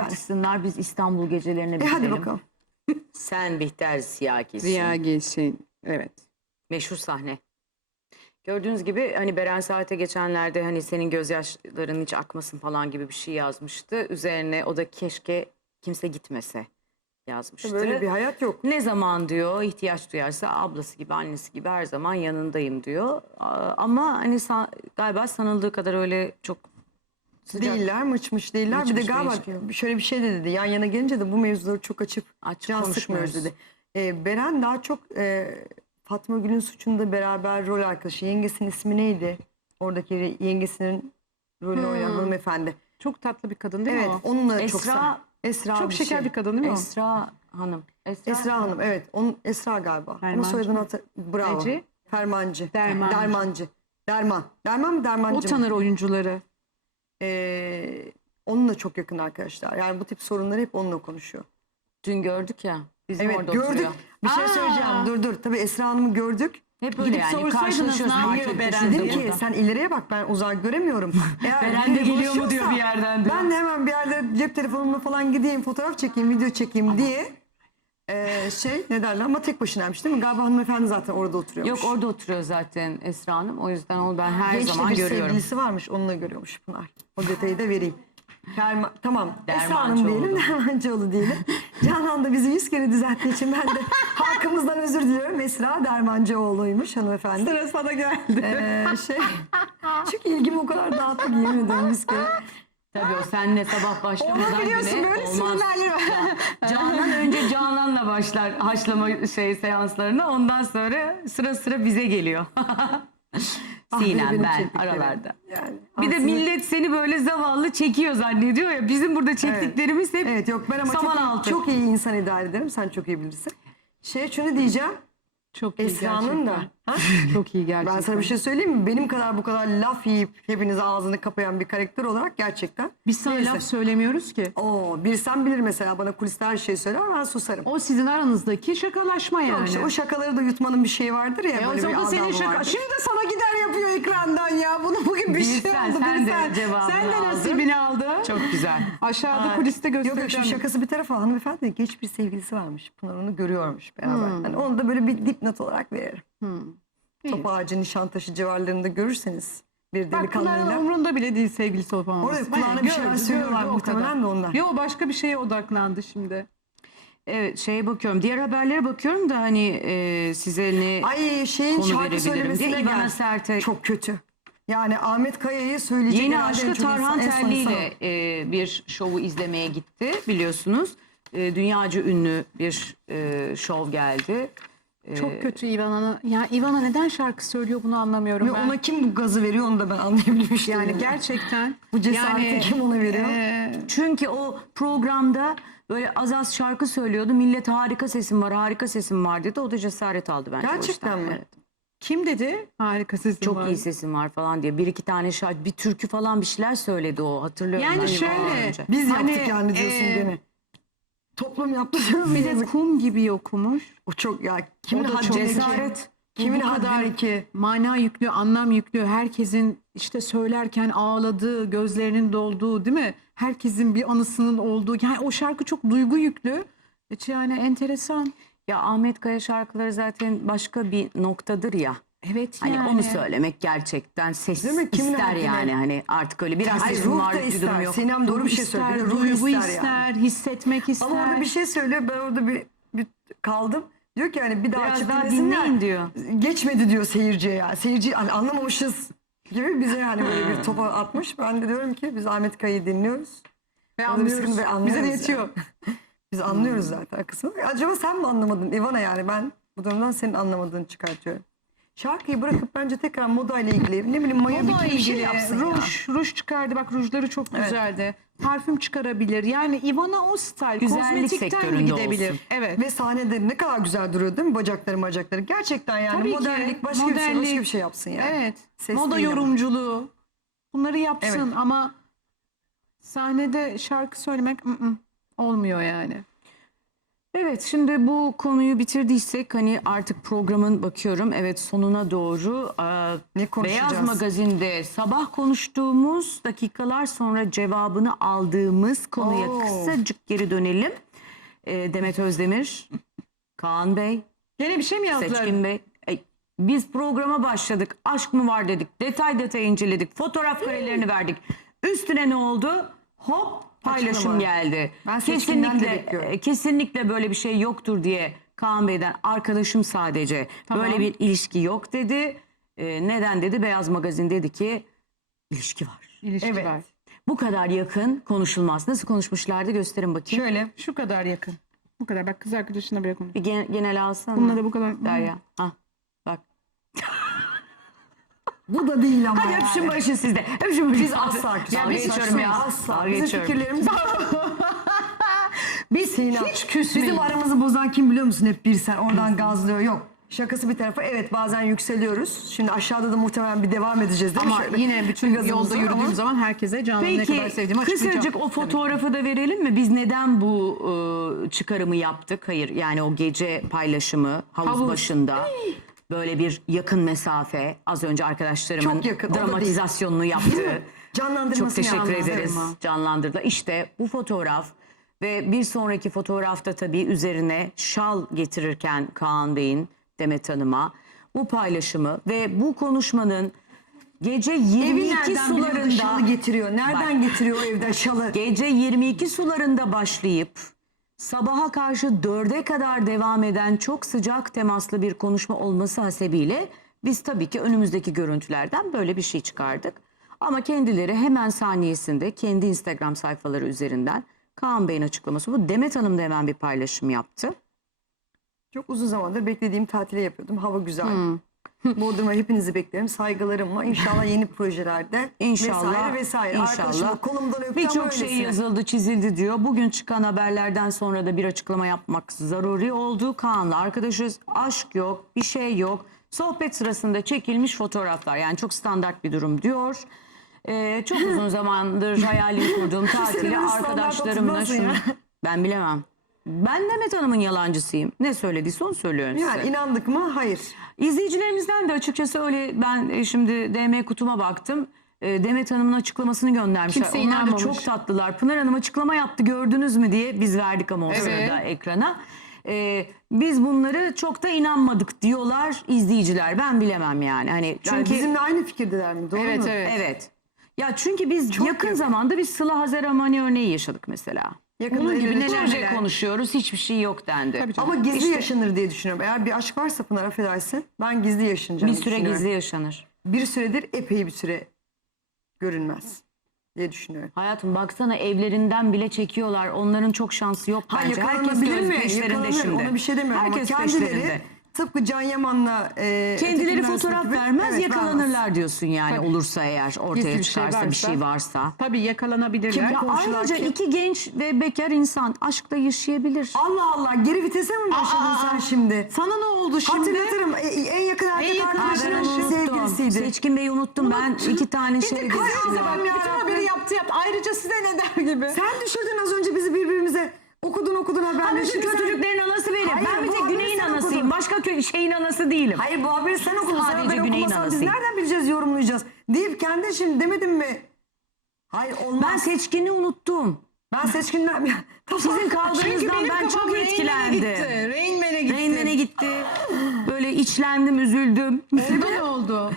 tartışsınlar biz İstanbul gecelerine E hadi gidelim. bakalım. Sen Bihter Ziya Gilsin. Evet. Meşhur sahne. Gördüğünüz gibi hani Beren Saat'e geçenlerde hani senin gözyaşların hiç akmasın falan gibi bir şey yazmıştı. Üzerine o da keşke kimse gitmese yazmıştı. Böyle bir hayat yok. Ne zaman diyor ihtiyaç duyarsa ablası gibi annesi gibi her zaman yanındayım diyor. Aa, Ama hani sa- galiba sanıldığı kadar öyle çok sıcak Değiller, mıçmış değiller. bir de Mıçmış galiba değişik. şöyle bir şey de dedi. Yan yana gelince de bu mevzuları çok açıp açık can sıkmıyoruz dedi. Ee, Beren daha çok e, Fatma Gül'ün suçunda beraber rol arkadaşı. Yengesinin ismi neydi? Oradaki yengesinin rolünü Hmm. oynayan hanımefendi. Çok tatlı bir kadın değil Evet, mi o? onunla çok Esra, Esra Çok bir şeker şey. bir kadın değil mi o? Esra Hanım. Esra, Esra Hanım evet. Onun Esra galiba. Onun Fermancı soyadını mı? hatır... Bravo. Neci? Fermancı. Dermancı. Dermancı. Derman. Derman mı dermancı O mı? tanır oyuncuları. Ee, onunla çok yakın arkadaşlar. Yani bu tip sorunları hep onunla konuşuyor. Dün gördük ya. Bizim Evet orada gördük. oturuyor. Bir şey Aa! söyleyeceğim. Dur dur. Tabii Esra Hanım'ı gördük. Hep öyle Gidip yani sorsaydınız, karşılaşıyoruz. ne yapıyor Beren Dedim ki sen ileriye bak ben uzak göremiyorum. Eğer Beren de geliyor mu diyor bir yerden diyor. Ben de hemen bir yerde cep telefonumla falan gideyim fotoğraf çekeyim video çekeyim diye e, şey ne derler ama tek başınaymış değil mi? Galiba hanımefendi zaten orada oturuyormuş. Yok orada oturuyor zaten Esra Hanım. O yüzden onu ben her Genç de zaman bir görüyorum. sevgilisi varmış onunla görüyormuş Pınar. O detayı da vereyim. Derma, tamam Esra Hanım Dermancıoğlu. diyelim Dermancıoğlu diyelim. Canan da bizi yüz kere düzelttiği için ben de halkımızdan özür diliyorum. Esra Dermancıoğlu'ymuş hanımefendi. Sıra sana geldi. Ee, şey, çünkü ilgimi o kadar dağıttı ki yemin ediyorum yüz kere. Tabii o seninle sabah başlamadan Onu biliyorsun bile böyle olmaz. Canan önce Canan'la başlar haşlama şey seanslarına. Ondan sonra sıra sıra bize geliyor. Ah, Sinem benim ben çektiklerim. aralarda. Yani, Bir de aslında- millet seni böyle zavallı çekiyor zannediyor ya. Bizim burada çektiklerimiz hep Evet yok ben ama Saman çok, altı. çok iyi insan idare ederim. Sen çok iyi bilirsin. Şey şunu diyeceğim. Çok iyi Esra'nın da. gerçekten. Ha? Çok iyi gerçekten. Ben sana bir şey söyleyeyim mi? Benim kadar bu kadar laf yiyip hepiniz ağzını kapayan bir karakter olarak gerçekten. Biz sana Neyse. laf söylemiyoruz ki. Oo, bir sen bilir mesela bana kuliste her şeyi söyler ben susarım. O sizin aranızdaki şakalaşma yani. Yok işte o şakaları da yutmanın bir şeyi vardır ya E o böyle bir zaman senin adabı şaka. vardır. Şimdi de sana gider yapıyor ekrandan ya. Bunu bugün bir şey sen, oldu. sen de cevabını Sen de aldın. nasibini aldın. Çok güzel. Aşağıda Aa, kuliste Yok yok göstereceğim. şimdi şakası bir tarafa hanımefendi geç bir sevgilisi varmış. Pınar onu görüyormuş beraber. Hmm. Hani onu da böyle bir dipnot olarak veririm. Hmm. Top ağacı Nişantaşı civarlarında görürseniz bir Bak Pınar'ın delikanlıyla. umrunda bile değil sevgilisi olup olmaması. Orada kulağına bir şeyler söylüyorlar muhtemelen de ondan. Yo başka bir şeye odaklandı şimdi. Evet şeye bakıyorum. Diğer haberlere bakıyorum da hani e, size ne Ay şeyin konu şarkı verebilirim söylemesine diye. İvana gel. Sert'e Çok kötü. Yani Ahmet Kaya'yı söyleyecek Yeni herhalde en Aşkı çok Tarhan insan- en son Telli insan o. ile e, bir şovu izlemeye gitti biliyorsunuz. E, dünyaca ünlü bir e, şov geldi. E, Çok kötü Ivan'a. Ya Ivana neden şarkı söylüyor bunu anlamıyorum Ve ben. ona kim bu gazı veriyor onu da ben anlayabilmiş yani gerçekten. Bu cesareti kim ona veriyor? e, Çünkü o programda böyle az az şarkı söylüyordu. Millet harika sesim var, harika sesim var dedi. O da cesaret aldı bence. o Gerçekten mi? Evet. Kim dedi? Harika sesin Çok var. iyi sesim var falan diye. Bir iki tane şarkı, bir türkü falan bir şeyler söyledi o. Hatırlıyorum Yani ben şöyle, önce. Biz Hani, yaptık yani diyorsun e, gene. Toplum yaptı diyorum. Bir de yazık. kum gibi okumuş. O çok ya kimin O da haddine çok ki? cesaret. Kimin Bu kadar haddine ki? mana yüklü, anlam yüklü, herkesin işte söylerken ağladığı, gözlerinin dolduğu değil mi? Herkesin bir anısının olduğu. Yani o şarkı çok duygu yüklü. Hiç Yani enteresan. Ya Ahmet Kaya şarkıları zaten başka bir noktadır ya. Evet Hani yani. onu söylemek gerçekten ses Değil mi? Kimin ister haddine? yani hani artık öyle biraz Ay sesim ruh var da ister. yok. Sinem doğru bir şey ister, söylüyor. Ruh duygu ister, ister, hissetmek ister. Ama orada bir şey söylüyor. Ben orada bir, bir kaldım. Diyor ki hani bir daha Biraz açıp daha dinlesinler. dinleyin diyor. Geçmedi diyor seyirciye ya. Seyirci hani anlamamışız gibi bize yani böyle bir topa atmış. Ben de diyorum ki biz Ahmet Kaya'yı dinliyoruz. Ve anlıyoruz. ve anlıyoruz Bize yani. yetiyor. Biz anlıyoruz zaten kısmı. Acaba sen mi anlamadın Ivana yani ben bu durumdan senin anlamadığını çıkartıyorum. Şarkıyı bırakıp bence tekrar moda ile ilgili ne bileyim maya Moda şey ilgili ya. ruj, ruj çıkardı. Bak rujları çok Evet. güzeldi. Parfüm çıkarabilir. Yani Ivana o style. Güzellik Kozmetikten sektöründe gidebilir. olsun. Evet. Ve sahnede ne kadar güzel duruyor değil mi bacakları bacakları. Gerçekten yani Tabii ki. modernlik başka bir şey başka Modellik. bir şey yapsın yani. Evet. Ses Moda değil ama. yorumculuğu. Bunları yapsın Evet. ama sahnede şarkı söylemek ı-ı, olmuyor yani. Evet şimdi bu konuyu bitirdiysek hani artık programın bakıyorum evet sonuna doğru e, Ne konuşacağız? Beyaz Magazin'de sabah konuştuğumuz dakikalar sonra cevabını aldığımız konuya Oo. kısacık geri dönelim. E, Demet Özdemir, Kaan Bey, Gene bir şey mi yazdılar? Seçkin Bey. e, biz programa başladık. Aşk mı var dedik. Detay detay inceledik. Fotoğraf karelerini verdik. Üstüne ne oldu? Hop paylaşım Açıklama. geldi. Ben Seçkin'den de kesinlikle bekliyorum. e, kesinlikle böyle bir şey yoktur diye Kaan Bey'den arkadaşım sadece Tamam. böyle bir ilişki yok dedi. E, neden dedi? Beyaz Magazin dedi ki ilişki var. İlişki Evet. var. Bu kadar yakın konuşulmaz. Nasıl konuşmuşlardı gösterin bakayım. Şöyle. Şu kadar yakın. Bu kadar. Bak kız arkadaşına bile konuş. Bir gen- genel alsana. Bununla da bu kadar. Derya. Ha, bak. Bu da değil ama Hadi öpüşün barışın siz de. Öpüşün barışın. Biz asla Dalga küsmeyiz. geçiyorum ya. Asla. Bizim geçiyorum. fikirlerimiz Biz Sinem. hiç küsmeyiz. Bizim aramızı bozan kim biliyor musun? Hep bir sen oradan gazlıyor. Yok. Şakası bir tarafa evet bazen yükseliyoruz. Şimdi aşağıda da muhtemelen bir devam edeceğiz değil mi? Ama Şöyle yine bütün gazımızı yolda yürüdüğüm ama- zaman herkese canlı ne kadar Peki sevdiğimi açıklayacağım. kısacık o fotoğrafı da verelim mi? Biz neden bu e, çıkarımı yaptık? Hayır yani o gece paylaşımı havuz, Havuz. başında böyle bir yakın mesafe az önce arkadaşlarımın Çok yakın, o da değil. dramatizasyonunu yaptı. Canlandırmasını Çok teşekkür yalnız ederiz. ama. Canlandırdılar. İşte bu fotoğraf ve bir sonraki fotoğrafta tabii üzerine şal getirirken Kaan Bey'in Demet Hanım'a bu paylaşımı ve bu konuşmanın gece Evi 22 nereden biliyor da şalı sularında getiriyor? Nereden getiriyor o evden şalı? gece 22 sularında başlayıp sabaha karşı 4'e kadar devam eden çok sıcak temaslı bir konuşma olması hasebiyle biz tabii ki önümüzdeki görüntülerden böyle bir şey çıkardık. Ama kendileri hemen saniyesinde kendi Instagram sayfaları üzerinden Kaan Bey'in açıklaması bu. Demet Hanım da hemen bir paylaşım yaptı. Çok uzun zamandır beklediğim tatile yapıyordum. Hava güzel. Hmm. Bodrum'a hepinizi beklerim. Saygılarımla. İnşallah yeni projelerde İnşallah. vesaire vesaire. İnşallah. Arkadaşımı kolumdan öptüm Birçok şey yazıldı, çizildi diyor. Bugün çıkan haberlerden sonra da bir açıklama yapmak zaruri oldu. Kaan'la arkadaşız. Aşk yok, bir şey yok. Sohbet sırasında çekilmiş fotoğraflar. Yani çok standart bir durum diyor. Ee, çok uzun zamandır hayalini kurduğum tatili arkadaşlarımla şunu... Ben bilemem. Ben Demet Hanım'ın yalancısıyım. Ne söylediyse onu söylüyorum size. Yani inandık mı? Hayır. İzleyicilerimizden de açıkçası öyle ben e, şimdi DM kutuma baktım. E, Demet Hanım'ın açıklamasını göndermişler. Kimse Onlar da inanmamış. çok tatlılar. Pınar Hanım açıklama yaptı gördünüz mü diye biz verdik ama o Evet. sırada ekrana. E, biz bunları çok da inanmadık diyorlar izleyiciler. Ben bilemem yani. Hani Yani çünkü bizimle aynı fikirdeler mi? Doğru Evet, mu? evet. evet. Ya çünkü biz yakın zamanda bir Sıla Hazer Amani örneği yaşadık mesela. Yakında Bunun gibi evlenecek neler neler. konuşuyoruz hiçbir şey yok dendi. Tabii canım. Ama gizli İşte- yaşanır diye düşünüyorum. Eğer bir aşk varsa Pınar affedersin. Ben gizli yaşanacağını Bir süre düşünüyorum. gizli yaşanır. Bir süredir epey bir süre görünmez diye düşünüyorum. Hayatım baksana evlerinden bile çekiyorlar. Onların çok şansı yok Ha bence. Herkes yakalanabilir göz mi? peşlerinde Yakalanır. şimdi. Ona bir şey demiyorum Herkes ama kendileri peşlerinde. Tıpkı Can Yaman'la e, Kendileri fotoğraf gibi- vermez Evet, yakalanırlar diyorsun yani Tabii. olursa eğer ortaya Gizli bir şey çıkarsa bir varsa. şey varsa. Tabii yakalanabilirler. Ya komşular ayrıca kim? iki genç ve bekar insan aşkla yaşayabilir. Allah Allah geri vitese mi başladın Aa, sen aa. şimdi? Sana ne oldu şimdi? Hatırlatırım e, en yakın erkek yakın Aa, ben arkadaşının unuttum. sevgilisiydi. Seçkin Bey'i unuttum. Ben iki tane şey Bir de düşünüyorum. Allah'ım ya. Bütün haberi yaptı yaptı. Ayrıca size ne der gibi. Sen düşürdün az önce bizi birbirimize. Okudun okudun Ha, haberleri. bütün Şimdi sen- kötülüklerin anası benim. Hayır, ben bir bu tek Güney'in kö- şeyin anası değilim. Hayır bu haberi sen okudun. Sen Sadece haberi Güney'in okumasan biz anasıyım. nereden bileceğiz yorumlayacağız? Deyip kendi şimdi demedin mi? Hayır olmaz. Ben seçkini unuttum. Ben seçkinden... Sizin Çünkü kaldığınızdan benim ben kafam çok Rain Man'e etkilendim. gitti. Rain Man'e gitti. Reynmen'e gitti. Böyle içlendim, üzüldüm. Onda ne oldu?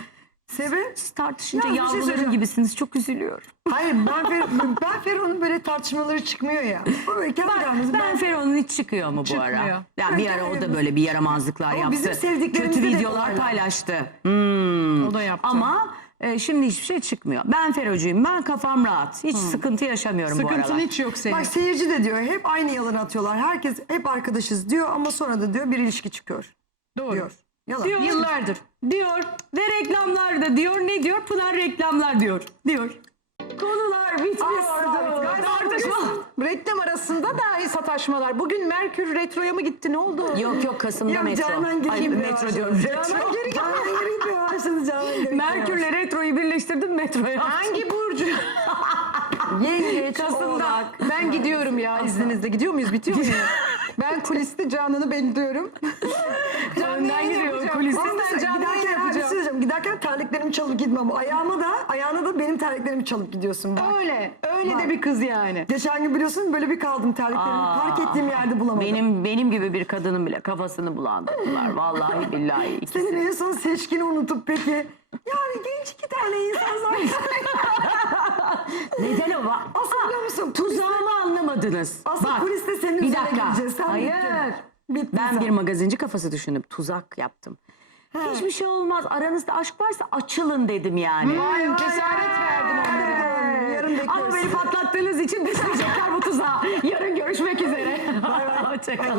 Sebep? Siz tartışınca Ya bir şey yavrularım söyleyeceğim. gibisiniz. Çok üzülüyorum. Hayır ben, Fer ben Fero'nun böyle tartışmaları çıkmıyor ya. Bu böyle kendi aramızda Ben Fero'nun hiç çıkıyor mu bu Çıkmıyor. ara? Ya bir ara o da böyle bir yaramazlıklar Ama yaptı. bizim sevdiklerimizde Kötü de videolar olaylar. paylaştı. Hmm. O da yaptı. Ama e, şimdi hiçbir şey çıkmıyor. Ben Ferocuyum. Ben kafam rahat. Hiç sıkıntı yaşamıyorum bu Sıkıntın aralar. hiç yok senin. Bak seyirci de diyor hep aynı yalan atıyorlar. Herkes hep arkadaşız diyor ama sonra da diyor bir ilişki çıkıyor Doğru. diyor. Yalan. Diyor. Yıllardır. Diyor ve reklamlarda diyor ne diyor? Pınar reklamlar diyor. Diyor. Konular bitmiyordu. Tartışma. Reklam arasında dahi sataşmalar. Bugün Merkür Retro'ya mı gitti? Ne oldu? Yok yok Kasım'da Ya metro. Canan geri Ay, metro diyorum. Canan geri gitmeye başladı. Canan geri Merkür'le retroyu birleştirdim metroya. Hangi burcu? Yengeç, Kasım'da. Oğlak. ben gidiyorum ya izninizle. Gidiyor muyuz? Bitiyor muyuz? Ben kuliste Canan'ı bekliyorum. Canlı Önden yayın gidiyor, yapacağım. Vallahi Mesela canlı yayın giderken, bir şey yapacağım. söyleyeceğim. giderken terliklerimi çalıp gitmem. Ayağıma da, ayağına da benim terliklerimi çalıp gidiyorsun bak. Öyle. Öyle Bak. de bir kız yani. Geçen gün biliyorsun böyle bir kaldım terliklerimi Aa, park ettiğim yerde bulamadım. Benim benim gibi bir kadının bile kafasını bulandırdılar. Vallahi billahi ikisi. Senin en son seçkini unutup peki. Yani genç iki tane insan zaten. Neden o? Asıl biliyor musun? Tuzağımı anlamadınız. Asıl Bak, kuliste senin bir üzerine dakika. geleceğiz. Sen Hayır. bittin. Bittin Ben sen. bir magazinci kafası düşünüp tuzak yaptım. Hiçbir şey olmaz. Aranızda aşk varsa açılın dedim yani. Vay vay cesaret verdin onlara. Yarın bekliyoruz. Ama beni patlattığınız için düşmeyecekler bu tuzağa. Yarın görüşmek üzere. Hoşçakalın.